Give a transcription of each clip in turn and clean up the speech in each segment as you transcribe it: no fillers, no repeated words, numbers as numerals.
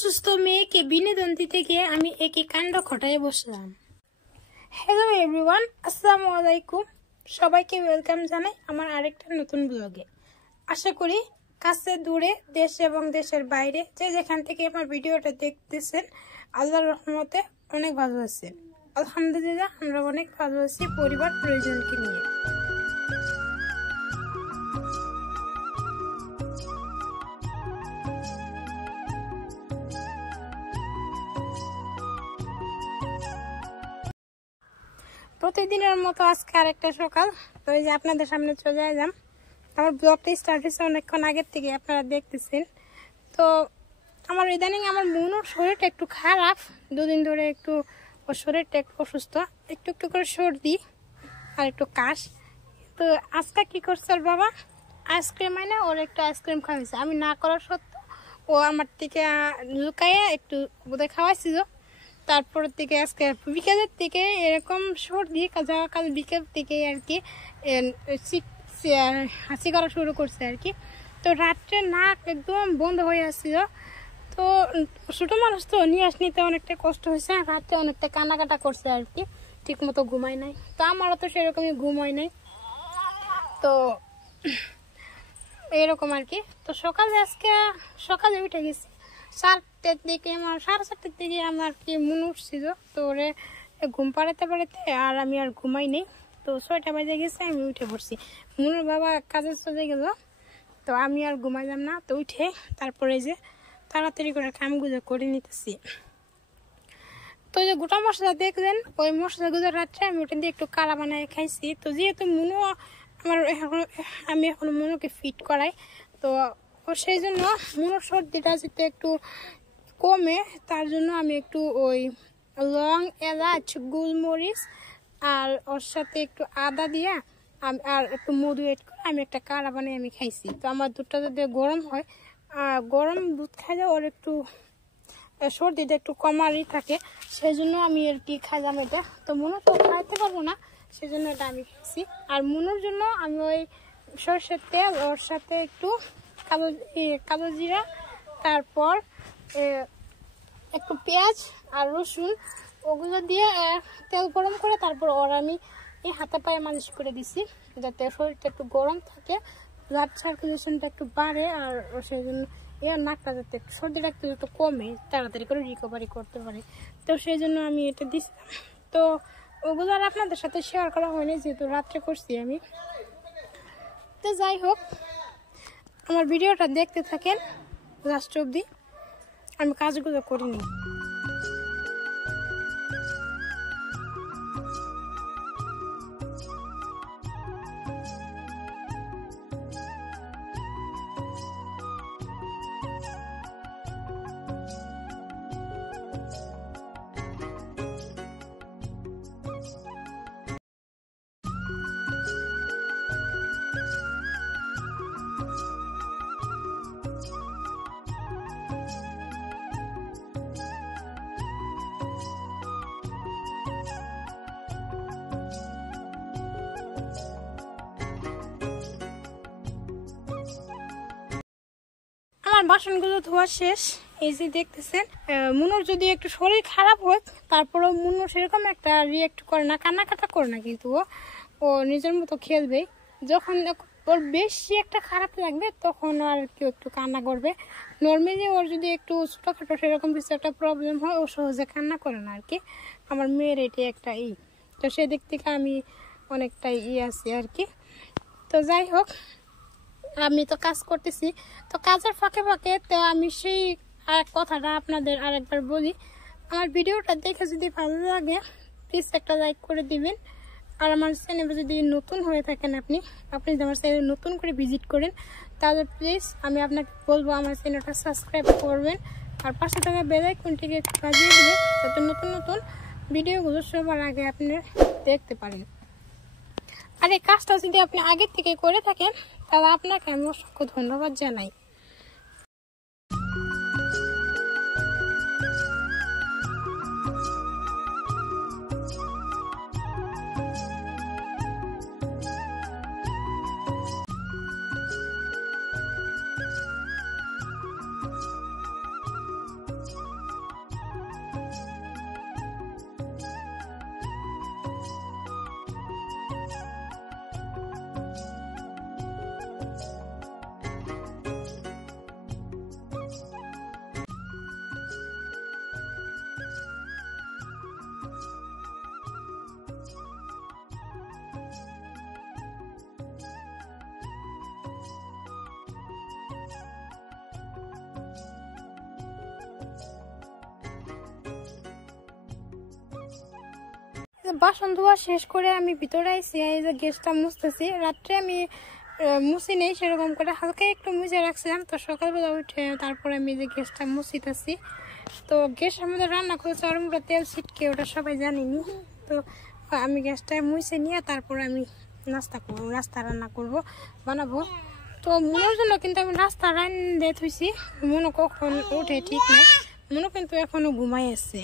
অসুস্থ মেয়েকে বিনোদন দিতে গিয়ে আমি একই কাণ্ড ঘটায় বসলাম। হ্যালো এভরিওয়ান, আসসালামু আলাইকুম। সবাইকে ওয়েলকাম জানাই আমার আরেকটা নতুন ব্লগে। আশা করি কাছে দূরে দেশ এবং দেশের বাইরে যে যেখান থেকে আমার ভিডিওটা দেখতেছেন আল্লাহর রহমতে অনেক ভালো আছেন। আলহামদুলিল্লাহ আমরা অনেক ভালো আছি পরিবার প্রয়োজনকে নিয়ে। প্রতিদিনের মতো আজকে আরেকটা সকাল, তো এই যে আপনাদের সামনে চলে এলাম। আমার ব্লগটা স্টার্ট হয়েছে অনেকক্ষণ আগের থেকে, আপনারা দেখতেছেন। তো আমার ইদানিং আমার মনের শরীরটা একটু খারাপ, দুদিন ধরে একটু ওর শরীরটা একটু অসুস্থ, একটু একটু করে সর্দি আর একটু কাশ। তো আজকে কী করছে ওর বাবা, আইসক্রিম আইনে ওর একটু আইসক্রিম খাওয়াইছে। আমি না করার সত্ত্বেও ও আমার থেকে লুকাইয়া একটু বোধহয় খাওয়াইছিল। তারপরের থেকে আজকে বিকেলের থেকে এরকম সর্দি কাল বিকেল থেকে আর কি হাসি করা শুরু করছে আর কি। তো রাত্রে নাক একদম বন্ধ হয়ে আসছিল। তো ছোটো মানুষ তো নিয়ে নিতে অনেকটা কষ্ট হয়েছে, রাত্রে অনেকটা কান্নাকাটা করছে আর কি, ঠিক মতো ঘুমাই নাই। তো আমারও তো সেরকমই ঘুম হয় নাই, তো এরকম আর কি। তো সকালে উঠে গেছি 4টার দিকে, আমার 4:30টার দিকে আমার কি মনে উঠছিল। তো ওরে ঘুম পাড়াতে আর আমি আর ঘুমাই নেই। তো 6টা বাজে গেছে, আমি উঠে পড়ছি। মনুর বাবা কাজে চলে গেল, তো আমি আর ঘুমাইলাম না। তো উঠে তারপরে যে তাড়াতাড়ি করে কামগুলো করে নিতেছি। তো যে গোটা মশলা দেখলেন, ওই মশলাগুলো রাত্রে আমি ওটা দিয়ে একটু কাড়া বানায় খাইছি। তো যেহেতু আমি এখন মনুকে ফিট করাই, তো সেই জন্য মনুর সর্দিটা যাতে একটু কমে, তার জন্য আমি একটু ওই লং, এলাচ, গোলমরিচ আর ওর সাথে একটু আদা দিয়ে আর একটু মধু এড করে আমি একটা কাড়া বানিয়ে আমি খাইছি। তো আমার দুধটা যদি গরম হয়, গরম দুধ খাইলে ওর একটু সর্দিটা একটু কমারই থাকে, সেই জন্য আমি আর কি খাইলাম এটা। তো মনু তো খাইতে পারবো না, সেই জন্য এটা আমি খাইছি। আর মনুর জন্য আমি ওই সরষের তেল, ওর সাথে একটু কালো জিরা, তারপর একটু পেঁয়াজ আর রসুন, ওগুলো দিয়ে তেল গরম করে তারপর ওর আমি এই হাতে পায়ে মালিশ করে দিছি, যাতে শরীরটা একটু গরম থাকে, ব্লাড সার্কুলেশনটা একটু বাড়ে, আর সেই জন্য নাকটা যাতে সর্দিটা একটু কমে, তাড়াতাড়ি করে রিকভারি করতে পারে। তো সেই জন্য আমি এটা দিছিলাম। তো ওগুলো আর আপনাদের সাথে শেয়ার করা হয়নি, যেহেতু রাত্রে করছি আমি। তো যাই হোক, আমার ভিডিওটা দেখতে থাকেন লাস্ট অবধি, আমি কাজগুলো করিনি। বাসনগুলো ধোয়া শেষ, এই যে দেখতেছেন। মনুর যদি একটু শরীর খারাপ হয়, তারপরেও মনু সেরকম একটা রিয়েক্ট করে না, কান্নাকাটা করে না, কিন্তু ও নিজের মতো খেলবে। যখন ওর বেশি একটা খারাপ লাগবে তখন আর কেউ একটু কান্না করবে। নর্মালি ওর যদি একটু ছোটোখাটো সেরকম কিছু একটা প্রবলেম হয়, ও সহজে কান্না করে না আর কি। আমার মেয়ের এটি একটা তো সেদিক থেকে আমি অনেকটাই আছি আর কি। তো যাই হোক, আমি তো কাজ করতেছি, তো কাজের ফাঁকে ফাঁকে তো আমি সেই কথাটা আপনাদের আরেকবার বলি। আমার ভিডিওটা দেখে যদি ভালো লাগে প্লিজ একটা লাইক করে দিবেন। আর আমার চ্যানেলে যদি নতুন হয়ে থাকেন আপনি যদি আমার চ্যানেল নতুন করে ভিজিট করেন, তাহলে প্লিজ আমি আপনাকে বলবো আমার চ্যানেলটা সাবস্ক্রাইব করবেন, আর পাশে থাকা বেল আইকনটিকে বাজিয়ে দেবেন, যাতে নতুন নতুন ভিডিওগুলো সবার আগে আপনি দেখতে পারেন। আর এই কাজটা যদি আপনি আগে থেকে করে থাকেন, তাহলে আপনাকে আমি অসংখ্য ধন্যবাদ জানাই। বাসন ধোয়া শেষ করে আমি ভিতরে আইছি, এই যে গ্যাসটা মুছতেছি। রাত্রে আমি মুছি নেই সেরকম করে, হালকা একটু মুছে রাখছিলাম। তো সকালবেলা উঠে তারপরে আমি যে গ্যাসটা মুছিতেছি। তো গ্যাসের মধ্যে রান্না করছে আর আমরা তেল ছিটকে, ওটা সবাই জানিনি। তো আমি গ্যাসটা মুছে নিয়ে তারপরে আমি নাস্তা রান্না করব, বানাবো। তো মনের জন্য কিন্তু আমি নাস্তা রান্না থুইছি। মনে কখন উঠে ঠিক নাই, মনে কিন্তু এখনো ঘুমাই আছে।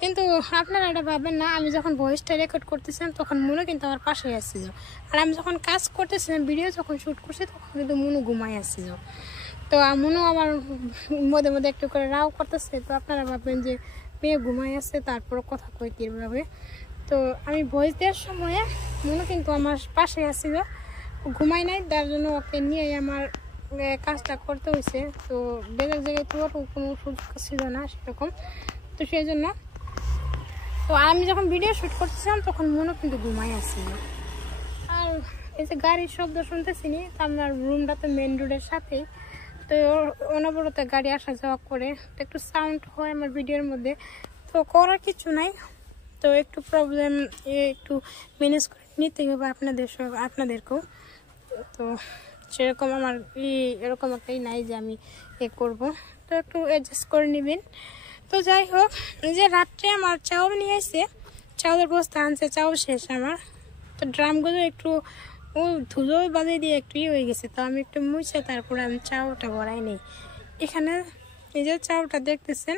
কিন্তু আপনারা এটা ভাবেন না, আমি যখন ভয়েসটা রেকর্ড করতেছিলাম তখন মনে কিন্তু আমার পাশে আসছিল। আর আমি যখন কাজ করতেছিলাম, ভিডিও যখন শ্যুট করছি তখন কিন্তু মনে ঘুমাই আসছিল। তো মনেও আমার মধ্যে মধ্যে একটু করে রাও করতেছে। তো আপনারা ভাববেন যে মেয়ে ঘুমাই আসছে তারপরে কথা কই কীভাবে। তো আমি ভয়েস দেওয়ার সময় মনে কিন্তু আমার পাশে আসছিল, ঘুমাই নাই, তার জন্য ওকে নিয়ে আমার কাজটা করতে হয়েছে। তো বেলের জায়গায় তো কোনো সুযোগ ছিল না সেরকম, তো সেই জন্য। তো আমি যখন ভিডিও শ্যুট করতেছিলাম তখন মনে কিন্তু ঘুমাই আসছিল। আর এই যে গাড়ির শব্দ শুনতেছি নি, তো আমার রুমটা তো মেন রোডের সাথেই, তো অনবরত গাড়ি আসা যাওয়া করে, তো একটু সাউন্ড হয় আমার ভিডিওর মধ্যে। তো করার কিছু নাই, তো একটু প্রবলেম একটু ম্যানেজ করে নিতেই হবে আপনাদেরকেও। তো সেরকম আমার এরকম একটাই নাই যে আমি করব, তো একটু অ্যাডজাস্ট করে নেবেন। তো যাই হোক, যে রাত্রে আমার চাউল নিয়ে এসে, চাউলের বস্তা আনছে, চাউল শেষ আমার। তো ড্রামগুলো একটু ধুলো বাজিয়ে দিয়ে একটু হয়ে গেছে, তো আমি একটু মুছে তারপরে আমি চাউলটা ভরাই নেই। এখানে এই যে চাউলটা দেখতেছেন,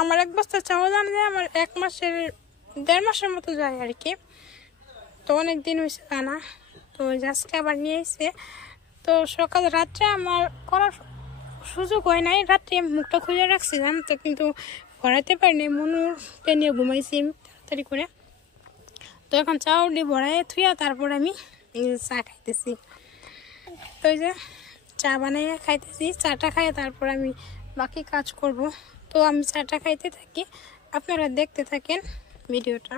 আমার এক বস্তা চাউল আনলে আমার 1.5 মাসের মতো যায় আর কি। তো অনেক দিন হয়েছে আনা, তো আজকে আবার নিয়ে এসে। তো রাত্রে আমার করার সুযোগ হয় নাই, রাত্রে মুখটা খুলে রাখছিলাম, তো কিন্তু ভরাইতে পারিনি, মনুরকে নিয়ে ঘুমাইছি তাড়াতাড়ি করে। তো এখন চাউলটি ভরাই থুইয়া তারপর আমি চা খাইতেছি। তো এই যে চা বানাইয়া খাইতেছি, চাটা খাইয়ে তারপর আমি বাকি কাজ করব। তো আমি চাটা খাইতে থাকি, আপনারা দেখতে থাকেন ভিডিওটা।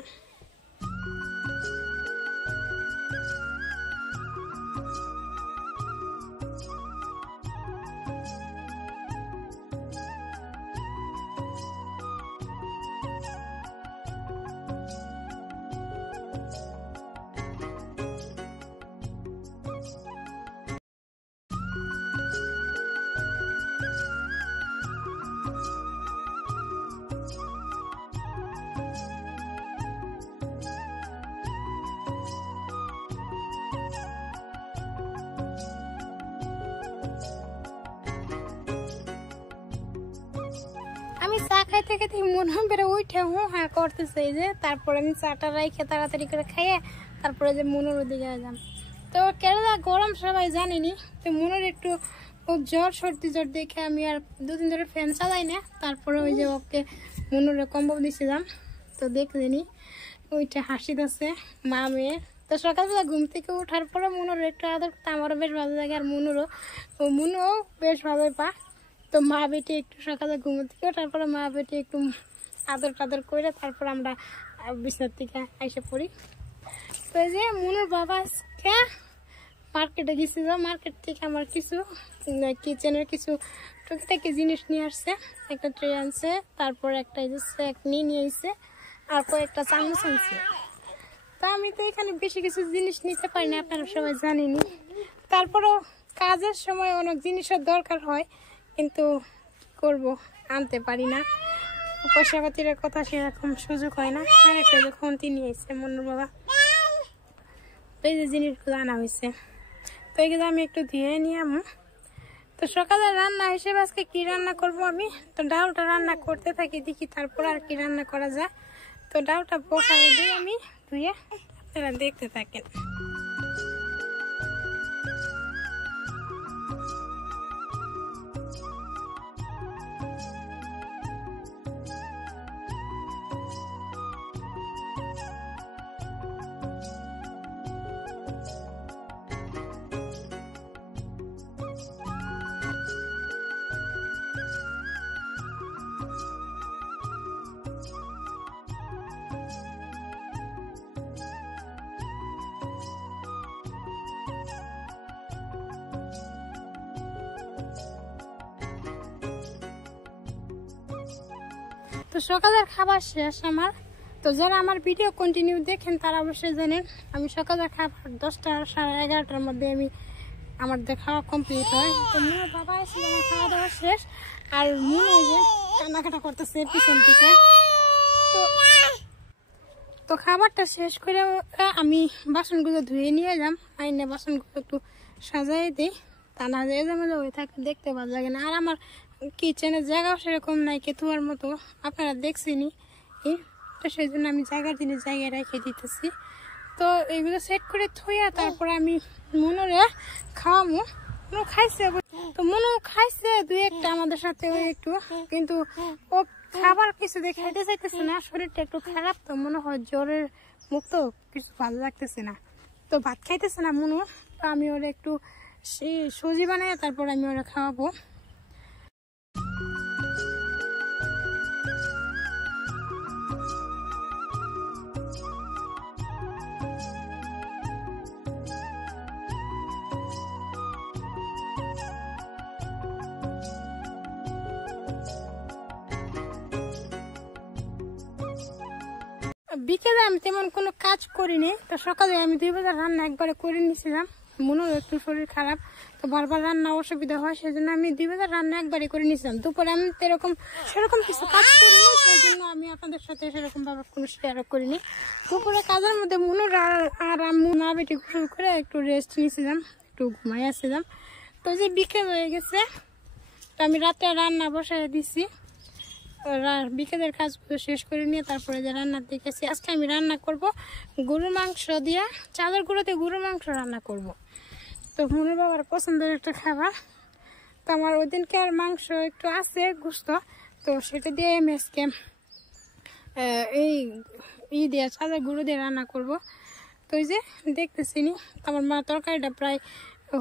আমি চা খাইতে খাইতে মনে বেড়ে উঠে হ্যাঁ করতেছে, এই যে তারপরে আমি চাটা রাইখে তাড়াতাড়ি করে খাইয়ে তারপরে যে মনের ওদিকে গেলাম। তো কেরালা গরম সবাই জানেনি, তো মনের একটু জ্বর সর্দি দেখে আমি আর 2 দিন ধরে ফ্যান চালাই না। তারপরে ওই যে ওকে মনের কম্বল দিয়েছিলাম, তো দেখলেনি ওইটা হাসিতেছে মা মেয়ে। তো সকালবেলা ঘুম থেকে ওঠার পরে মনের একটু আদর করতে আমারও বেশ ভালো লাগে, আর মনুও বেশ ভালোই পা। তো মা বেটি একটু সকালে ঘুম থেকে তারপরে মা বেটি একটু আদর টাদর করে তারপর আমরা বিছনার থেকে এসে পড়ি। তো এই যে মনুর বাবা আজকে মার্কেটে গেছিল, মার্কেট থেকে আমার কিছু কিচেনের কিছু টুকিটাকি জিনিস নিয়ে আসছে। একটা ট্রে আনছে, তারপর একটা এই যে সেকনি নিয়ে এসে, আর কয়েকটা চামচ আনছে। তা আমি তো এখানে বেশি কিছু জিনিস নিতে পারি না, আপনারা সবাই জানেনি। তারপরও কাজের সময় অনেক জিনিসের দরকার হয়, কিন্তু করব আনতে পারি না, পয়সা পাতির কথা সেরকম সুযোগ হয় না। আর একটা যখন তিনি এসে মনুর বাবা, তো এই যে জিনিসগুলো আনা হয়েছে, তো এগুলো আমি একটু ধুয়ে নিয়ে তো সকালে রান্না হিসেবে আজকে কি রান্না করব আমি, তো ডালটা রান্না করতে থাকি, দেখি তারপর আর কি রান্না করা যায়। তো ডালটা বসাই দিয়ে আমি ধুয়ে, আপনারা দেখতে থাকেন। তো সকালের খাবার শেষ আমার, তো যারা আমার ভিডিও কন্টিনিউ দেখেন তারা অবশ্যই জানেন আমি সকালে খাবার 10টা 11:30টার মধ্যে আমার খাওয়া কমপ্লিট হয়। তো মুনুর বাবা এসে আমার খাওয়া দাওয়া শেষ, আর মুনু যে কান্নাকাটা করতেছে পিছন থেকে। তো খাবারটা শেষ করে আমি বাসনগুলো ধুয়ে নিয়ে এলাম, আইনে বাসনগুলো একটু সাজাই দিই, তা না এজামেলা হয়ে থাকে দেখতে ভালো লাগে না। আর আমার কিচেনের জায়গাও সেরকম নাই কেতুয়ার মতো, আপনারা দেখছেনি, তো সেই জন্য আমি জায়গার দিনে জায়গায় রেখে দিতেছি। তো এগুলো সেট করে থইয়া তারপর আমি মনুরে খাওয়ামো। মনু খাইছে, তো মনু খাইছে 2-1টা আমাদের সাথে একটু, কিন্তু ও খাবার কিছু দিয়ে খাইতে চাইতেছে না, শরীরটা একটু খারাপ, তো মনে হয় জ্বরের মুক্ত কিছু ভালো লাগতেছে না, তো ভাত খাইতেছে না মনু। তো আমি ওরা একটু সুজি বানাই তারপর আমি ওরা খাওয়াবো। বিকেলে আমি তেমন কোনো কাজ করিনি, তো সকালে আমি 2 বাজার রান্না একবারে করে নিয়েছিলাম। মনের একটু শরীর খারাপ, তো বারবার রান্না অসুবিধা হয়, সেজন্য আমি 2 বাজার রান্না একবারে করে নিয়েছিলাম। দুপুরে আমি সেরকম কিছু কাজ করিনি, সেই জন্য আমি আপনাদের সাথে সেরকম ভাবে কোনো শেয়ারও করিনি। দুপুরে কাজের মধ্যে মনুর আর আম্মু মা বেটি গোসল করে একটু রেস্ট নিয়েছিলাম, একটু ঘুমাই আসছিলাম। তো যে বিকেল হয়ে গেছে, তো আমি রাতে রান্না বসাই দিছি। বিকেলের কাজগুলো শেষ করে নিয়ে তারপরে যে রান্নার দেখেছি, আজকে আমি রান্না করব গরুর মাংস দিয়া, চালের গুঁড়োতে গরুর মাংস রান্না করব। তো মনুর বাবার পছন্দের একটা খাবার, তো আমার ওই দিনকে আর মাংস একটু আছে গোস্ত, তো সেটা দিয়ে আমি আজকে এই দিয়ে চালের গুঁড়ো দিয়ে রান্না করব। তো এই যে দেখতেছিনি আমার মা তরকারিটা প্রায়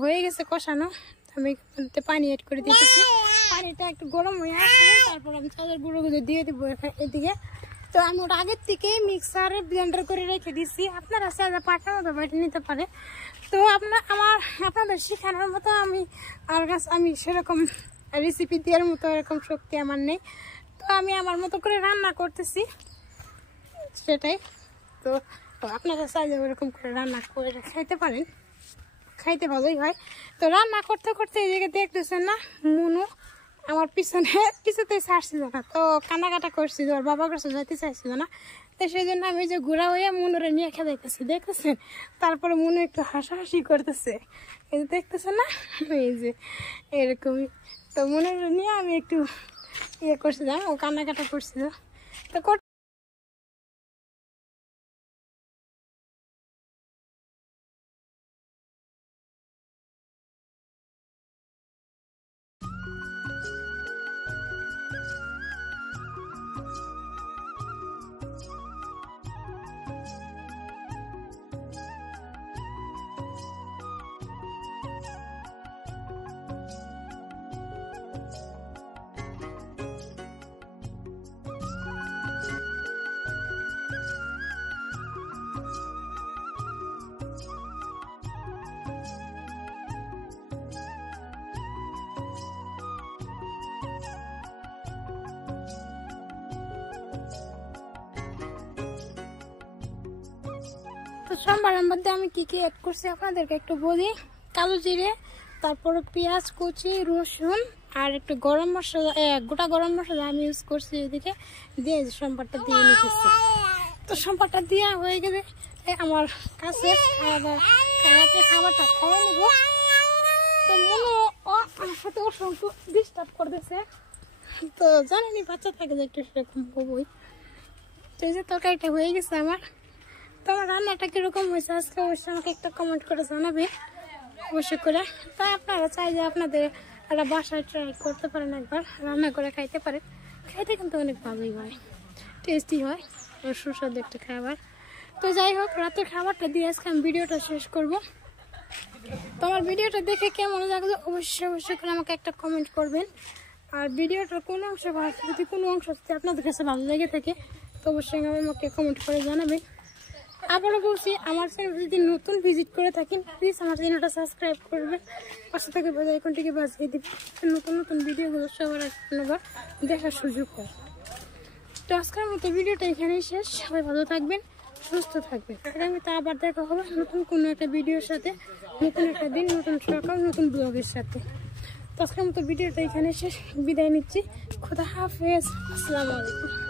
হয়ে গেছে কষানো, আমি পানি এড করে দিতেছি। পানিটা একটু গরম হয়ে আসলে তারপর আমি চালের গুঁড়োগুলো দিয়ে দিব এদিকে। তো আমি ওটা আগের থেকেই মিক্সারে ব্লেন্ডার করে রেখে দিচ্ছি, আপনারা চাইলে পাটার মতো বেটে নিতে পারে। তো আপনাদের শেখানোর মতো আমি সেরকম রেসিপি দেওয়ার মতো এরকম শক্তি আমার নেই, তো আমি আমার মতো করে রান্না করতেছি সেটাই। তো আপনারা চাইলে ওরকম করে রান্না করে খাইতে পারেন, খাইতে ভালোই হয়। তো রান্না করতে করতে এই জায়গায় দেখতেছেন না, মনু আমার পিছনে কিছুতেই ছাড়ছিল না, তো কান্নাকাটা করছিল, ওর বাবার কাছে যাইতে চাইছিল না, তো সেই জন্য আমি যে ঘোরা হয়ে মনুরে নিয়ে খেলাইতেছি, দেখতেছেন। তারপরে মনু একটু হাসাহাসি করতেছে, এই যে দেখতেছেন না, এই যে এরকমই। তো মনুরে নিয়ে আমি একটু করছিলাম, ও কান্নাকাটা করছিল। তো সোমবারের মধ্যে আমি কি অ্যাড করছি আপনাদেরকে একটু বলি। কালো জিরে, তারপর পেঁয়াজ কুচি, রসুন আর একটু গরম মশলা, গোটা গরম মশলা আমি ইউজ করছি এদিকে দিয়ে সোমবারটা দিয়ে নিতেছি। তো সোমবারটা দেওয়া হয়ে গেলে আমার কাছে খাবারটা খাওয়া নেব। তো মনে আমার সাথে অসংখ্য ডিস্টার্ব করতেছে, তো জানেনি বাচ্চা থাকে যে একটু সেরকম হবই। তো এই যে তরকারিটা হয়ে গেছে আমার। তো আমার রান্নাটা কীরকম হয়েছে আজকে অবশ্যই আমাকে একটা কমেন্ট করে জানাবে অবশ্যই করে। তাই আপনারা চাইলে আপনাদের একটা বাসায় ট্রাই করতে পারেন, একবার রান্না করে খাইতে পারেন, খাইতে কিন্তু অনেক ভালোই হয়, টেস্টি হয়, সুস্বাদু একটা খাবার। তো যাই হোক, রাতের খাবারটা দিয়ে আজকে আমি ভিডিওটা শেষ করব। তোমার ভিডিওটা দেখে কেমন লাগলো অবশ্যই করে আমাকে একটা কমেন্ট করবেন। আর ভিডিওটার কোনো অংশ যদি কোনো অংশ যদি আপনাদের কাছে ভালো লেগে থাকে তো অবশ্যই আমাকে কমেন্ট করে জানাবেন। আবারও বলছি, আমার চ্যানেল যদি নতুন ভিজিট করে থাকেন প্লিজ আমার চ্যানেলটা সাবস্ক্রাইব করবেন, পাশে থেকে বেল আইকনটিকে বাজিয়ে দিবেন, নতুন ভিডিওগুলো সবার আগে দেখার সুযোগ হয়। তো আজকের মতো ভিডিওটা এখানেই শেষ। সবাই ভালো থাকবেন, সুস্থ থাকবেন। আগামীতে আবার দেখা হবে নতুন কোনো একটা ভিডিওর সাথে, নতুন একটা দিন, নতুন সকাল, নতুন ব্লগের সাথে। তো আজকের মতো ভিডিওটা এখানে শেষ, বিদায় নিচ্ছি। খোদা হাফেজ, আসসালামু আলাইকুম।